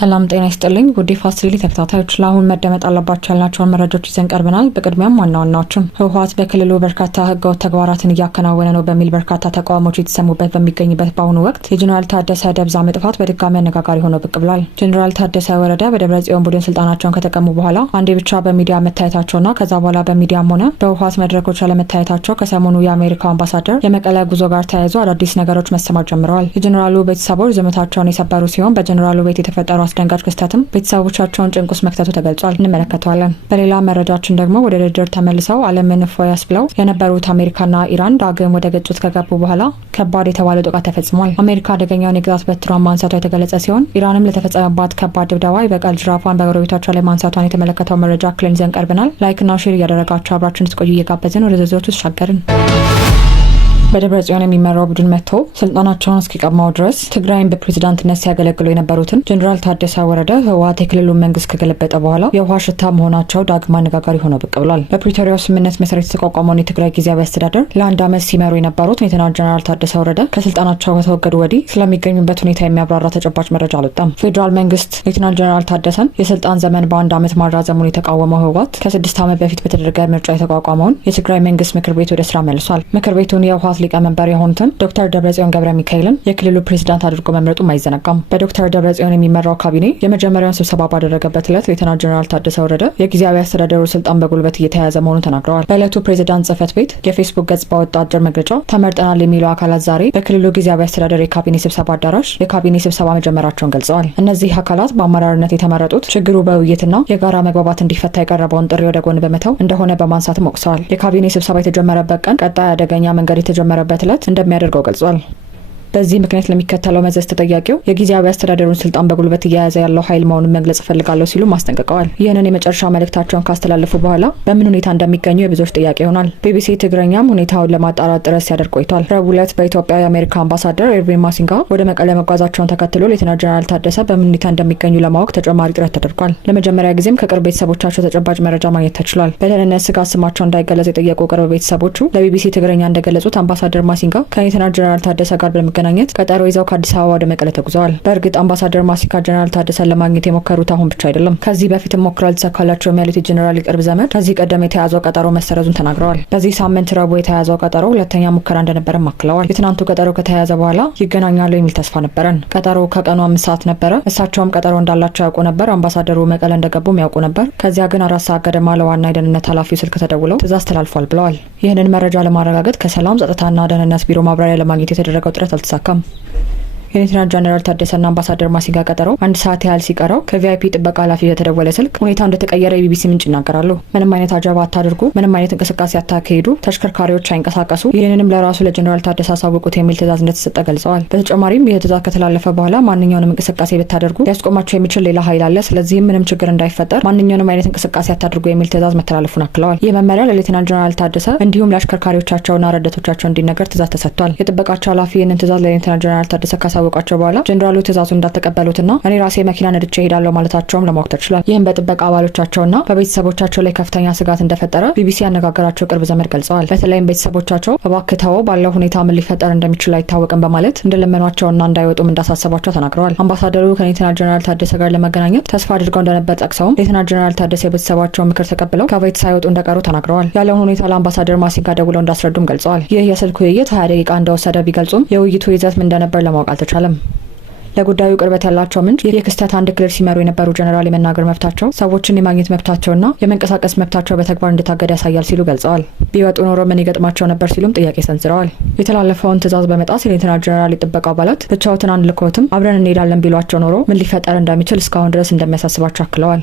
ሰላም ጤና ይስጥልኝ ውድ ፋሲሊ ተከታታዮች፣ ለአሁን መደመጥ አለባቸው ያልናቸውን መረጃዎች ይዘን ቀርበናል። በቅድሚያም ዋና ዋናዎቹን ህወሓት በክልሉ በርካታ ህገወጥ ተግባራትን እያከናወነ ነው በሚል በርካታ ተቃውሞዎች የተሰሙበት በሚገኝበት በአሁኑ ወቅት የጀኔራል ታደሰ ደብዛ መጥፋት በድጋሚ አነጋጋሪ ሆኖ ብቅ ብሏል። ጀኔራል ታደሰ ወረደ በደብረጽዮን ቡድን ስልጣናቸውን ከተቀሙ በኋላ አንዴ ብቻ በሚዲያ መታየታቸውና ከዛ በኋላ በሚዲያም ሆነ በህወሓት መድረኮች አለመታየታቸው ከሰሞኑ የአሜሪካው አምባሳደር የመቀለ ጉዞ ጋር ተያይዞ አዳዲስ ነገሮች መሰማት ጀምረዋል። የጀኔራሉ ቤተሰቦች ዝምታቸውን የሰበሩ ሲሆን በጀኔራሉ ቤት የተፈጠሩ አስደንጋጭ ክስተትም ቤተሰቦቻቸውን ጭንቅ ውስጥ መክተቱ ተገልጿል። እንመለከተዋለን። በሌላ መረጃችን ደግሞ ወደ ድርድር ተመልሰው ዓለምን እፎይ ብለው የነበሩት አሜሪካና ኢራን ዳግም ወደ ግጭት ከገቡ በኋላ ከባድ የተባለ ጥቃት ተፈጽሟል። አሜሪካ አደገኛውን የግዛት በትሯን ማንሳቷ የተገለጸ ሲሆን ኢራንም ለተፈጸመባት ከባድ ድብደባ የበቀል ጅራፏን በጎረቤቶቿ ላይ ማንሳቷን የተመለከተው መረጃ ክለን ይዘን ቀርበናል። ላይክና ሼር እያደረጋችሁ አብራችን እንድትቆዩ እየጋበዝን ወደ ዝርዝሮቹ ተሻገርን። በደብረጽዮን የሚመራው ቡድን መጥቶ ስልጣናቸውን እስኪቀማው ድረስ ትግራይን በፕሬዝዳንትነት ሲያገለግሉ የነበሩትን ጀኔራል ታደሰ ወረደ ህወሓት የክልሉን መንግስት ከገለበጠ በኋላ የውሃ ሽታ መሆናቸው ዳግም አነጋጋሪ ሆነው ብቅ ብሏል። በፕሪቶሪያው ስምምነት መሰረት የተቋቋመውን የትግራይ ጊዜያዊ አስተዳደር ለአንድ ዓመት ሲመሩ የነበሩት ሌተናል ጀኔራል ታደሰ ወረደ ከስልጣናቸው ከተወገዱ ወዲህ ስለሚገኙበት ሁኔታ የሚያብራራ ተጨባጭ መረጃ አልወጣም። ፌዴራል መንግስት ሌተናል ጀኔራል ታደሰን የስልጣን ዘመን በአንድ ዓመት ማራዘሙን የተቃወመው ህወሓት ከ6 ዓመት በፊት በተደረገ ምርጫ የተቋቋመውን የትግራይ መንግስት ምክር ቤት ወደ ስራ መልሷል። ምክር ቤቱን የህወሓት ሊቀመንበር የሆኑትን ዶክተር ደብረጽዮን ገብረ ሚካኤልን የክልሉ ፕሬዝዳንት አድርጎ መምረጡ አይዘነጋም። በዶክተር ደብረጽዮን የሚመራው ካቢኔ የመጀመሪያውን ስብሰባ ባደረገበት ዕለት ሌተናል ጀኔራል ታደሰ ወረደ የጊዜያዊ አስተዳደሩ ስልጣን በጉልበት እየተያያዘ መሆኑን ተናግረዋል። በዕለቱ ፕሬዝዳንት ጽህፈት ቤት የፌስቡክ ገጽ ባወጣ አጭር መግለጫ ተመርጠናል የሚሉ አካላት ዛሬ በክልሉ ጊዜያዊ አስተዳደር የካቢኔ ስብሰባ አዳራሽ የካቢኔ ስብሰባ መጀመራቸውን ገልጸዋል። እነዚህ አካላት በአመራርነት የተመረጡት ችግሩ በውይይትና የጋራ መግባባት እንዲፈታ የቀረበውን ጥሪ ወደ ጎን በመተው እንደሆነ በማንሳትም ወቅሰዋል። የካቢኔ ስብሰባ የተጀመረበት ቀን ቀጣይ አደገኛ መንገድ የተጀመረበት ዕለት እንደሚያደርገው ገልጿል። በዚህ ምክንያት ለሚከተለው መዘዝ ተጠያቂው የጊዜያዊ አስተዳደሩን ስልጣን በጉልበት እየያዘ ያለው ኃይል መሆኑን መግለጽ እፈልጋለሁ ሲሉ ማስጠንቀቀዋል። ይህንን የመጨረሻ መልእክታቸውን ካስተላለፉ በኋላ በምን ሁኔታ እንደሚገኙ የብዙዎች ጥያቄ ይሆናል። ቢቢሲ ትግረኛም ሁኔታውን ለማጣራት ጥረት ሲያደርግ ቆይቷል። ረቡዕ ዕለት በኢትዮጵያ የአሜሪካ አምባሳደር ኤርቪን ማሲንጋ ወደ መቀለ መጓዛቸውን ተከትሎ ሌተናል ጀነራል ታደሰ በምን ሁኔታ እንደሚገኙ ለማወቅ ተጨማሪ ጥረት ተደርጓል። ለመጀመሪያ ጊዜም ከቅርብ ቤተሰቦቻቸው ተጨባጭ መረጃ ማግኘት ተችሏል። በደህንነት ስጋት ስማቸው እንዳይገለጽ የጠየቁ ቅርብ ቤተሰቦቹ ለቢቢሲ ትግረኛ እንደገለጹት አምባሳደር ማሲንጋ ከሌተናል ጀነራል ታደሰ ጋር በመገናኘት ቀጠሮ ይዘው ከአዲስ አበባ ወደ መቀለ ተጉዘዋል። በእርግጥ አምባሳደር ማሲንጋ ጀነራል ታደሰን ለማግኘት የሞከሩት አሁን ብቻ አይደለም። ከዚህ በፊት ሞክረው አልተሳካላቸውም ያሉት የጀነራል ቅርብ ዘመድ ከዚህ ቀደም የተያዘው ቀጠሮ መሰረዙን ተናግረዋል። በዚህ ሳምንት ረቡዕ የተያዘው ቀጠሮ ሁለተኛ ሙከራ እንደነበረም አክለዋል። የትናንቱ ቀጠሮ ከተያዘ በኋላ ይገናኛሉ የሚል ተስፋ ነበረን። ቀጠሮ ከቀኑ 5 ሰዓት ነበረ። እሳቸውም ቀጠሮ እንዳላቸው ያውቁ ነበር። አምባሳደሩ መቀለ እንደገቡም ያውቁ ነበር። ከዚያ ግን 4 ሰዓት ገደማ ለዋና የደህንነት ኃላፊው ስልክ ተደውለው ትዕዛዝ ተላልፏል ብለዋል። ይህንን መረጃ ለማረጋገጥ ከሰላም ጸጥታና ደህንነት ቢሮ ማብራሪያ ለማግኘት የተደረገው ጥረት አልተሳካም። የሌተናል ጀነራል ታደሰና አምባሳደር ማሲንጋ ቀጠሮ 1 ሰዓት ያህል ሲቀረው ከቪአይፒ ጥበቃ ኃላፊ የተደወለ ስልክ ሁኔታው እንደተቀየረ የቢቢሲ ምንጭ ይናገራሉ። ምንም አይነት አጀባ አታድርጉ፣ ምንም አይነት እንቅስቃሴ አታካሂዱ፣ ተሽከርካሪዎች አይንቀሳቀሱ፣ ይህንንም ለራሱ ለጀነራል ታደሰ አሳውቁት የሚል ትዕዛዝ እንደተሰጠ ገልጸዋል። በተጨማሪም ይህ ትዕዛዝ ከተላለፈ በኋላ ማንኛውንም እንቅስቃሴ ብታደርጉ ሊያስቆማቸው የሚችል ሌላ ኃይል አለ፣ ስለዚህም ምንም ችግር እንዳይፈጠር ማንኛውንም አይነት እንቅስቃሴ አታድርጉ የሚል ትዕዛዝ መተላለፉን አክለዋል። ይህ መመሪያ ለሌተናል ጀነራል ታደሰ እንዲሁም ለአሽከርካሪዎቻቸውና ረዳቶቻቸው እንዲነገር ትዕዛዝ ተሰጥቷል። የጥበቃቸው ኃላፊ ይህንን ትዕዛዝ ለሌተናል ጀነራል ታደሰ ካሳወቃቸው በኋላ ጀነራሉ ትዕዛዙን እንዳተቀበሉትና እኔ ራሴ መኪና ነድቼ እሄዳለሁ ማለታቸውም ለማወቅ ተችሏል። ይህም በጥበቃ አባሎቻቸውና በቤተሰቦቻቸው ላይ ከፍተኛ ስጋት እንደፈጠረ ቢቢሲ ያነጋገራቸው ቅርብ ዘመድ ገልጸዋል። በተለይም ቤተሰቦቻቸው እባክተው ባለው ሁኔታ ምን ሊፈጠር እንደሚችል አይታወቅም በማለት እንደለመኗቸውና እንዳይወጡም እንዳሳሰቧቸው ተናግረዋል። አምባሳደሩ ከሌተናል ጀነራል ታደሰ ጋር ለመገናኘት ተስፋ አድርገው እንደነበር ጠቅሰውም ሌተናል ጀነራል ታደሰ የቤተሰባቸውን ምክር ተቀብለው ከቤት ሳይወጡ እንደቀሩ ተናግረዋል። ያለውን ሁኔታ ለአምባሳደር ማሲንጋ ደውለው እንዳስረዱም ገልጸዋል። ይህ የስልክ ውይይት 20 ደቂቃ እንደወሰደ ቢገልጹም የውይይቱ ይዘት ምን እንደነበር ለማወቅ አልተቻለም። ለጉዳዩ ቅርበት ያላቸው ምንጭ ይህ ክስተት አንድ ክልል ሲመሩ የነበሩ ጀነራል የመናገር መብታቸው፣ ሰዎችን የማግኘት መብታቸውና የመንቀሳቀስ መብታቸው በተግባር እንደታገደ ያሳያል ሲሉ ገልጸዋል። ቢወጡ ኖሮ ምን ይገጥማቸው ነበር ሲሉም ጥያቄ ሰንዝረዋል። የተላለፈውን ትዕዛዝ በመጣስ የሌተናል ጀነራል የጥበቃ አባላት ብቻዎትን አንልኮትም አብረን እንሄዳለን ቢሏቸው ኖሮ ምን ሊፈጠር እንደሚችል እስካሁን ድረስ እንደሚያሳስባቸው አክለዋል።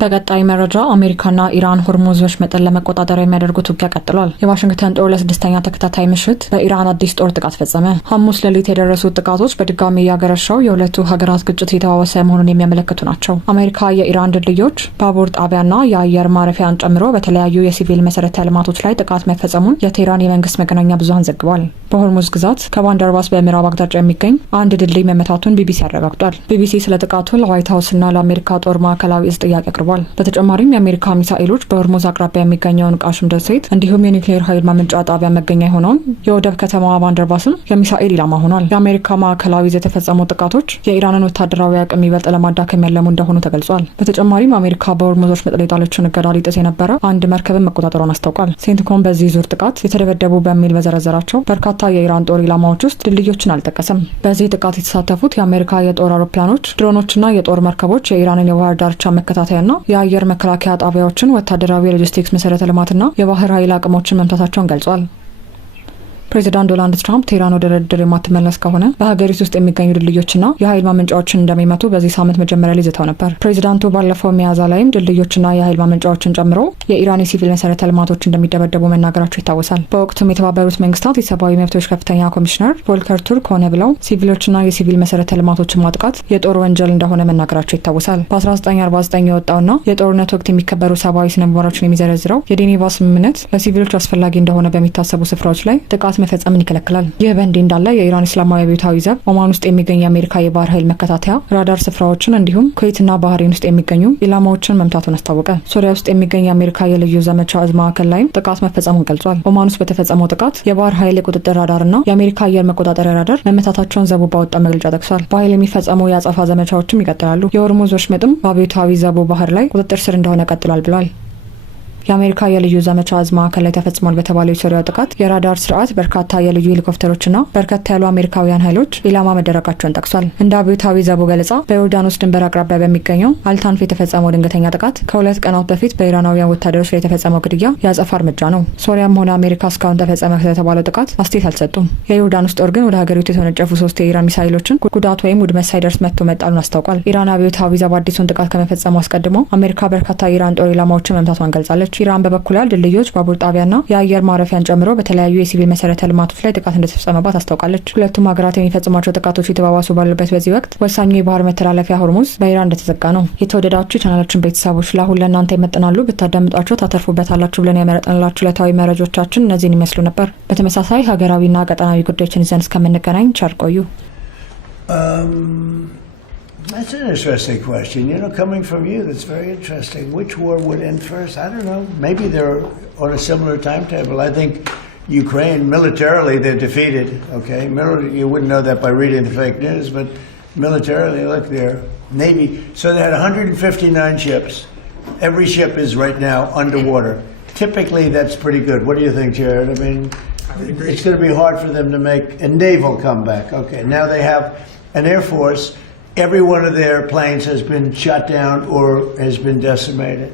በቀጣይ መረጃ አሜሪካና ኢራን ሆርሙዝ ወሽመጥን ለመቆጣጠር የሚያደርጉት ውጊያ ቀጥሏል። የዋሽንግተን ጦር ለ6ኛ ተከታታይ ምሽት በኢራን አዲስ ጦር ጥቃት ፈጸመ። ሐሙስ ሌሊት የደረሱት ጥቃቶች በድጋሚ ያገረሸው የሁለቱ ሀገራት ግጭት የተባባሰ መሆኑን የሚያመለክቱ ናቸው። አሜሪካ የኢራን ድልድዮች፣ ባቡር ጣቢያና የአየር ማረፊያን ጨምሮ በተለያዩ የሲቪል መሰረተ ልማቶች ላይ ጥቃት መፈጸሙን የቴህራን የመንግስት መገናኛ ብዙሃን ዘግቧል። በሆርሙዝ ግዛት ከባንደርባስ በምዕራብ አቅጣጫ የሚገኝ አንድ ድልድይ መመታቱን ቢቢሲ አረጋግጧል። ቢቢሲ ስለ ጥቃቱ ለዋይት ሀውስና ለአሜሪካ ጦር ማዕከላዊ እዝ ጥያቄ አቅርቧል። አሳስቧል። በተጨማሪም የአሜሪካ ሚሳኤሎች በሆርሙዝ አቅራቢያ የሚገኘውን ቃሽም ደሴት እንዲሁም የኒውክሌር ኃይል ማመንጫ ጣቢያ መገኛ የሆነውን የወደብ ከተማዋ ባንደርባስም የሚሳኤል ኢላማ ሆኗል። የአሜሪካ ማዕከላዊ እዝ የተፈጸሙ ጥቃቶች የኢራንን ወታደራዊ አቅም ይበልጥ ለማዳከም ያለሙ እንደሆኑ ተገልጿል። በተጨማሪም አሜሪካ በሆርሙዞች መጥለጥ የጣለችውን እገዳ ሊጥስ የነበረ አንድ መርከብን መቆጣጠሯን አስታውቋል። ሴንትኮም በዚህ ዙር ጥቃት የተደበደቡ በሚል በዘረዘራቸው በርካታ የኢራን ጦር ኢላማዎች ውስጥ ድልድዮችን አልጠቀሰም። በዚህ ጥቃት የተሳተፉት የአሜሪካ የጦር አውሮፕላኖች፣ ድሮኖችና የጦር መርከቦች የኢራንን የባህር ዳርቻ መከታተያና የአየር መከላከያ ጣቢያዎችን፣ ወታደራዊ የሎጂስቲክስ መሰረተ ልማትና የባህር ኃይል አቅሞችን መምታታቸውን ገልጿል። ፕሬዚዳንት ዶናልድ ትራምፕ ቴህራን ወደ ድርድር የማትመለስ ከሆነ በሀገሪቱ ውስጥ የሚገኙ ድልድዮችና የኃይል ማመንጫዎችን እንደሚመቱ በዚህ ሳምንት መጀመሪያ ላይ ዝተው ነበር። ፕሬዚዳንቱ ባለፈው ሚያዝያ ላይም ድልድዮችና የኃይል ማመንጫዎችን ጨምሮ የኢራን የሲቪል መሰረተ ልማቶች እንደሚደበደቡ መናገራቸው ይታወሳል። በወቅቱም የተባበሩት መንግስታት የሰብአዊ መብቶች ከፍተኛ ኮሚሽነር ቮልከር ቱርክ ሆነ ብለው ሲቪሎችና የሲቪል መሰረተ ልማቶችን ማጥቃት የጦር ወንጀል እንደሆነ መናገራቸው ይታወሳል። በ1949 የወጣውና የጦርነት ወቅት የሚከበሩ ሰብአዊ ስነምግባሮችን የሚዘረዝረው የጄኔቫ ስምምነት ለሲቪሎች አስፈላጊ እንደሆነ በሚታሰቡ ስፍራዎች ላይ ጥቃት መፈጸምን ይከለክላል። ይህ በእንዲህ እንዳለ የኢራን እስላማዊ አብዮታዊ ዘብ ኦማን ውስጥ የሚገኝ የአሜሪካ የባህር ኃይል መከታተያ ራዳር ስፍራዎችን እንዲሁም ኩዌትና ባህሬን ውስጥ የሚገኙ ኢላማዎችን መምታቱን አስታወቀ። ሶሪያ ውስጥ የሚገኝ የአሜሪካ የልዩ ዘመቻ እዝ ማዕከል ላይም ጥቃት መፈጸሙን ገልጿል። ኦማን ውስጥ በተፈጸመው ጥቃት የባህር ኃይል የቁጥጥር ራዳርና የአሜሪካ አየር መቆጣጠሪያ ራዳር መመታታቸውን ዘቡ ባወጣ መግለጫ ጠቅሷል። በኃይል የሚፈጸሙ የአጸፋ ዘመቻዎችም ይቀጥላሉ። የሆርሙዝ ወሽመጥም በአብዮታዊ ዘቡ ባህር ላይ ቁጥጥር ስር እንደሆነ ቀጥሏል ብሏል። የአሜሪካ የልዩ ዘመቻ እዝ ማዕከል ላይ ተፈጽሟል በተባለው የሶሪያ ጥቃት የራዳር ስርዓት በርካታ የልዩ ሄሊኮፕተሮችና በርከት ያሉ አሜሪካውያን ኃይሎች ኢላማ መደረጋቸውን ጠቅሷል። እንደ አብዮታዊ ዘቡ ገለጻ በዮርዳኖስ ድንበር አቅራቢያ በሚገኘው አልታንፍ የተፈጸመው ድንገተኛ ጥቃት ከ2 ቀናት በፊት በኢራናውያን ወታደሮች ላይ የተፈጸመው ግድያ የአጸፋ እርምጃ ነው። ሶሪያም ሆነ አሜሪካ እስካሁን ተፈጸመ ስለተባለው ጥቃት አስተያየት አልሰጡም። የዮርዳኖስ ጦር ግን ወደ ሀገሪቱ የተወነጨፉ 3 የኢራን ሚሳይሎችን ጉዳት ወይም ውድመት ሳይደርስ መጥቶ መጣሉን አስታውቋል። ኢራን አብዮታዊ ዘብ አዲሱን ጥቃት ከመፈጸሙ አስቀድሞ አሜሪካ በርካታ የኢራን ጦር ኢላማዎችን መምታቷን ገልጻለች። ኢራን በበኩሏ ድልድዮች፣ ባቡር ጣቢያና የአየር ማረፊያን ጨምሮ በተለያዩ የሲቪል መሰረተ ልማቶች ላይ ጥቃት እንደተፈጸመባት አስታውቃለች። ሁለቱም ሀገራት የሚፈጽሟቸው ጥቃቶች የተባባሱ ባሉበት በዚህ ወቅት ወሳኙ የባህር መተላለፊያ ሆርሙዝ በኢራን እንደተዘጋ ነው። የተወደዳችሁ የቻናላችን ቤተሰቦች ለአሁን ለእናንተ ይመጥናሉ ብታዳምጧቸው ታተርፉበታላችሁ ብለን ያመረጥንላችሁ ዕለታዊ መረጃዎቻችን እነዚህን ይመስሉ ነበር። በተመሳሳይ ሀገራዊና ቀጠናዊ ጉዳዮችን ይዘን እስከምንገናኝ ቸር ቆዩ። That's an interesting question. Coming from you, that's very interesting. Which war would end first? I don't know. Maybe they're on a similar timetable. I think Ukraine, militarily, they're defeated. Okay, you wouldn't know that by reading the fake news, but militarily, look, their Navy. So they had 159 ships. Every ship is right now underwater. Typically, that's pretty good. What do you think, Jared? I mean, it's going to be hard for them to make a naval comeback. Okay, now they have an Air Force. Every one of their planes has been shot down or has been decimated.